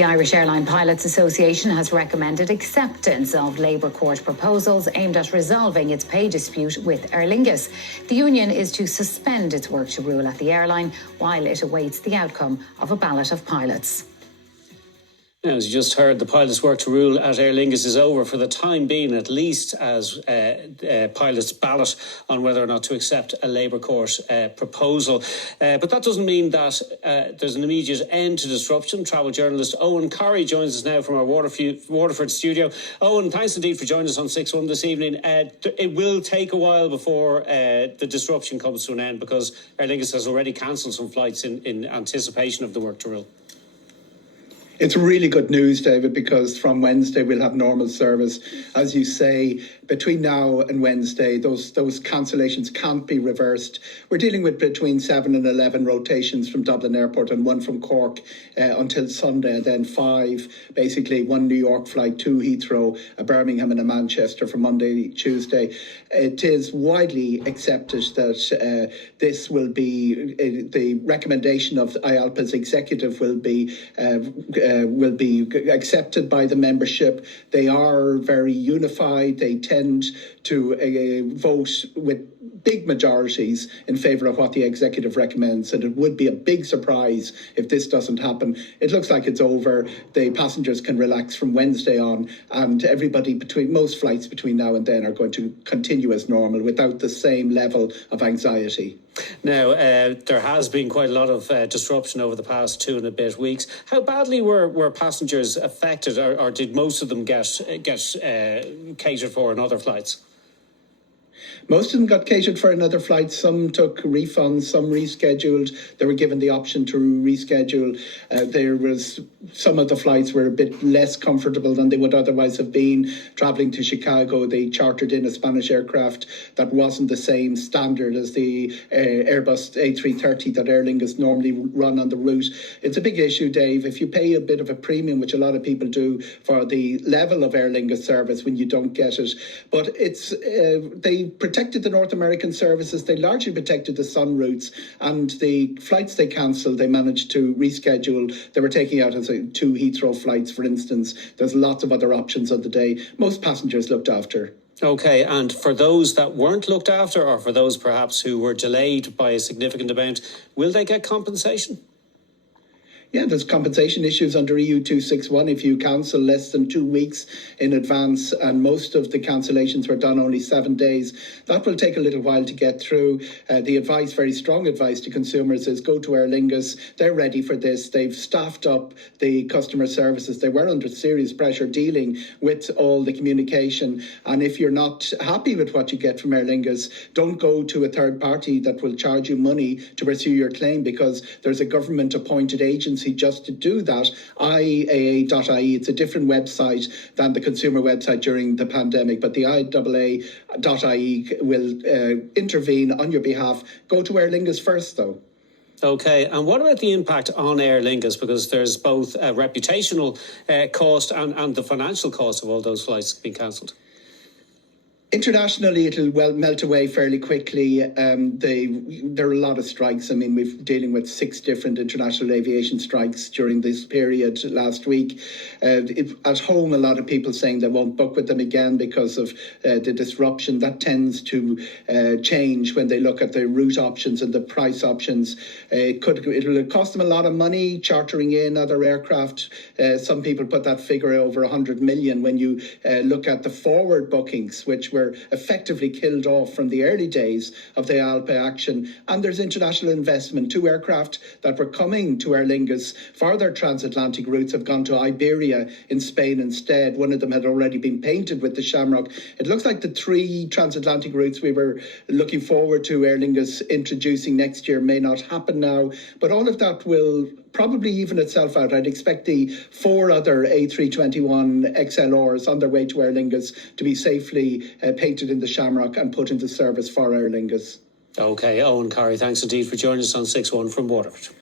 The Irish Airline Pilots Association has recommended acceptance of Labour Court proposals aimed at resolving its pay dispute with Aer Lingus. The union is to suspend its work to rule at the airline while it awaits the outcome of a ballot of pilots. Now, as you just heard, the pilots' work to rule at Aer Lingus is over for the time being, at least, as pilots ballot on whether or not to accept a Labour Court proposal. But that doesn't mean that there's an immediate end to disruption. Travel journalist Eoghan Corry joins us now from our Waterford studio. Eoghan, thanks indeed for joining us on 6-1 this evening. It will take a while before the disruption comes to an end, because Aer Lingus has already cancelled some flights in anticipation of the work to rule. It's really good news, David, because from Wednesday we'll have normal service. As you say, between now and Wednesday, those cancellations can't be reversed. We're dealing with between 7 and 11 rotations from Dublin Airport and one from Cork until Sunday, then 5, basically 1 New York flight, 2 Heathrow, a Birmingham and a Manchester for Monday, Tuesday. It is widely accepted that this will be, the recommendation of IALPA's executive will be accepted by the membership. They are very unified. They tend to vote with big majorities in favour of what the executive recommends, and it would be a big surprise if this doesn't happen. It looks like it's over. The passengers can relax from Wednesday on, and everybody most flights between now and then are going to continue as normal without the same level of anxiety. Now, there has been quite a lot of disruption over the past 2 and a bit weeks. How badly were passengers affected, or did most of them get catered for in other flights? Most of them got catered for in other flights. Some took refunds, some rescheduled. They were given the option to reschedule. Some of the flights were a bit less comfortable than they would otherwise have been. Travelling to Chicago, they chartered in a Spanish aircraft that wasn't the same standard as the Airbus A330 that Aer Lingus normally run on the route. It's a big issue, Dave. If you pay a bit of a premium, which a lot of people do, for the level of Aer Lingus service when you don't get it. But they protected the North American services. They largely protected the sun routes, and the flights they cancelled, they managed to reschedule. They were taking out 2 Heathrow flights, for instance. There's lots of other options on the day. Most passengers looked after. OK, and for those that weren't looked after, or for those perhaps who were delayed by a significant amount, will they get compensation? Yeah, there's compensation issues under EU 261 if you cancel less than 2 weeks in advance, and most of the cancellations were done only 7 days. That will take a little while to get through. The advice, very strong advice to consumers, is go to Aer Lingus. They're ready for this. They've staffed up the customer services. They were under serious pressure dealing with all the communication. And if you're not happy with what you get from Aer Lingus, don't go to a third party that will charge you money to pursue your claim, because there's a government appointed agency just to do that, IAA.ie. It's a different website than the consumer website during the pandemic, but the IAA.ie will intervene on your behalf. Go to Aer Lingus first, though. OK, and what about the impact on Aer Lingus? Because there's both a reputational cost and the financial cost of all those flights being cancelled. Internationally, it'll melt away fairly quickly. There are a lot of strikes. I mean, we're dealing with 6 different international aviation strikes during this period last week. At home, a lot of people saying they won't book with them again because of the disruption. That tends to change when they look at the route options and the price options. It'll cost them a lot of money chartering in other aircraft. Some people put that figure over 100 million when you look at the forward bookings, which were effectively killed off from the early days of the ALPA action. And there's international investment. 2 aircraft that were coming to Aer Lingus for their transatlantic routes have gone to Iberia in Spain instead. One of them had already been painted with the shamrock. It looks like the 3 transatlantic routes we were looking forward to Aer Lingus introducing next year may not happen now, but all of that will probably even itself out. I'd expect the 4 other A321 XLRs on their way to Aer Lingus to be safely painted in the shamrock and put into service for Aer Lingus. OK, Eoghan Corry, thanks indeed for joining us on 6-1 from Waterford.